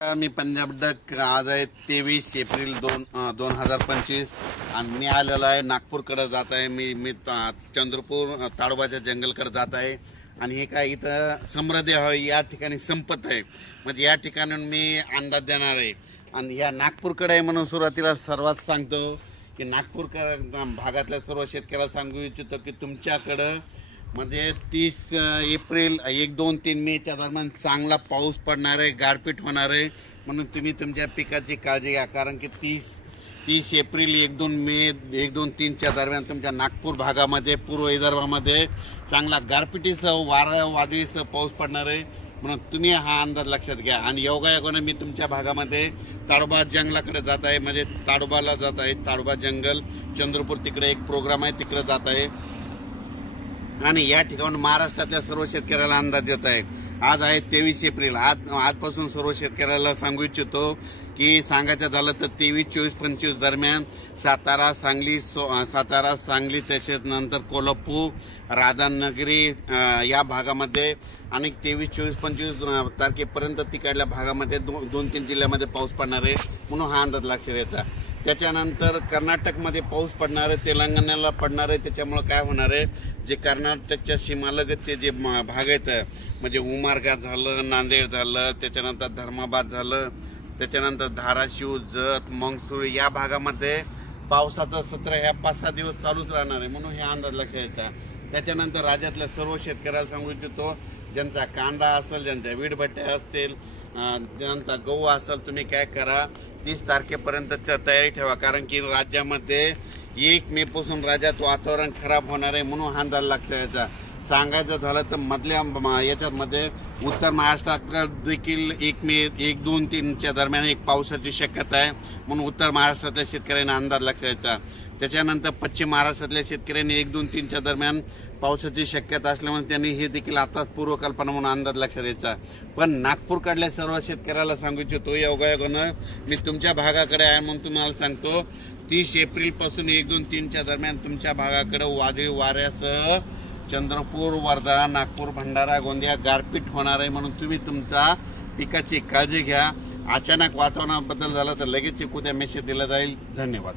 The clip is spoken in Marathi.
मी पंजाब डक आज आहे 23 एप्रिल 2025 आणि मी आलेलो आहे नागपूरकडे जात आहे। मी चंद्रपूर ताडोबाच्या जंगलकडे जात आहे आणि हे काय इथं समृद्धी हवी या ठिकाणी संपत आहे, म्हणजे या ठिकाणून मी अंदाज देणार आहे। आणि या नागपूरकडे आहे म्हणून सुरुवातीला सर्वात सांगतो की नागपूर भागातल्या सर्व शेतकऱ्याला सांगू इच्छितो की तुमच्याकडे म्हणजे 30 एप्रिल 1, 2, 3 मेच्या दरम्यान चांगला पाऊस पडणार आहे, गारपीट होणार आहे, म्हणून तुम्ही तुमच्या पिकाची काळजी घ्या। कारण की 30 एप्रिल 1, 2 मे 1, 2, 3च्या दरम्यान तुमच्या नागपूर भागामध्ये पूर्व विदर्भामध्ये चांगला गारपिटीसह वादळीसह पाऊस पडणार आहे, म्हणून तुम्ही हा अंदाज लक्षात घ्या। आणि योगायोगाने मी तुमच्या भागामध्ये ताडोबा जंगलाकडे जात आहे, म्हणजे ताडोबाला जात आहे। ताडोबा जंगल चंद्रपूर तिकडे एक प्रोग्राम आहे, तिकडे जात आहे आणि या ठिकाणी महाराष्ट्रातल्या सर्व शेतकऱ्याला अंदाज देत आहे। आज आहे 23 एप्रिल। आजपासून सर्व शेतकऱ्याला सांगू इच्छितो की सांगायचं झालं तर 23, 24, 25 दरम्यान सातारा, सांगली तसेच नंतर कोल्हापूर, राधानगरी या भागामध्ये आणि 23, 24, 25 तारखेपर्यंत तिकडल्या भागामध्ये 2-3 जिल्ह्यामध्ये पाऊस पडणार आहे, म्हणून हा अंदाज लक्षात द्यायचा। त्याच्यानंतर कर्नाटकमध्ये पाऊस पडणार आहे, तेलंगणाला पडणार आहे। त्याच्यामुळे काय होणार आहे, जे कर्नाटकच्या सीमालगतचे जे भाग आहेत म्हणजे उमरगा झालं, नांदेड झालं, त्याच्यानंतर धर्माबाद झालं, त्याच्यानंतर धाराशिव, जत, मंगसूळ या भागामध्ये पावसाचं सत्र ह्या 5-6 दिवस चालूच राहणार आहे, म्हणून हे अंदाज लक्षात द्यायचा। त्याच्यानंतर राज्यातल्या सर्व शेतकऱ्याला सांगू इच्छितो, ज्यांचा कांदा असेल, ज्यांच्या वीटभट्ट्या असतील, ज्यांचा गहू असेल, तुम्ही काय करा 30 तारखेपर्यंत तयारी ठेवा। कारण की राज्यामध्ये 1 मे पासून राज्यात वातावरण खराब होणार आहे, म्हणून हा अंदाज लक्षात द्यायचा। सांगायचं झालं तर मधल्या याच्यामध्ये उत्तर महाराष्ट्रात देखील 1 मे 1, 2, 3च्या दरम्यान एक पावसाची शक्यता आहे, म्हणून उत्तर महाराष्ट्रातल्या शेतकऱ्यांना अंदाज लक्षात द्यायचा। त्याच्यानंतर पश्चिम महाराष्ट्रातल्या शेतकऱ्यांनी 1, 2, 3च्या दरम्यान पावसाची शक्यता असल्यामुळे त्यांनी हे देखील आताच पूर्वकल्पना म्हणून अंदाज लक्षात द्यायचा। पण नागपूरकडल्या सर्व शेतकऱ्याला सांगू इच्छितो, योगायोगानं मी तुमच्या भागाकडे आहे म्हणून तुम्हाला सांगतो 30 एप्रिल पासून 1, 2, 3च्या दरम्यान तुमच्या भागाकडे वादळी वाऱ्यासह चंद्रपूर, वर्धा, नागपूर, भंडारा, गोंदिया गारपीट होणार आहे, म्हणून तुम्ही तुमचा पिकाची काळजी घ्या। अचानक वातावरणात बदल झाला तर लगेच उद्या मेसेज दिला जाईल। धन्यवाद।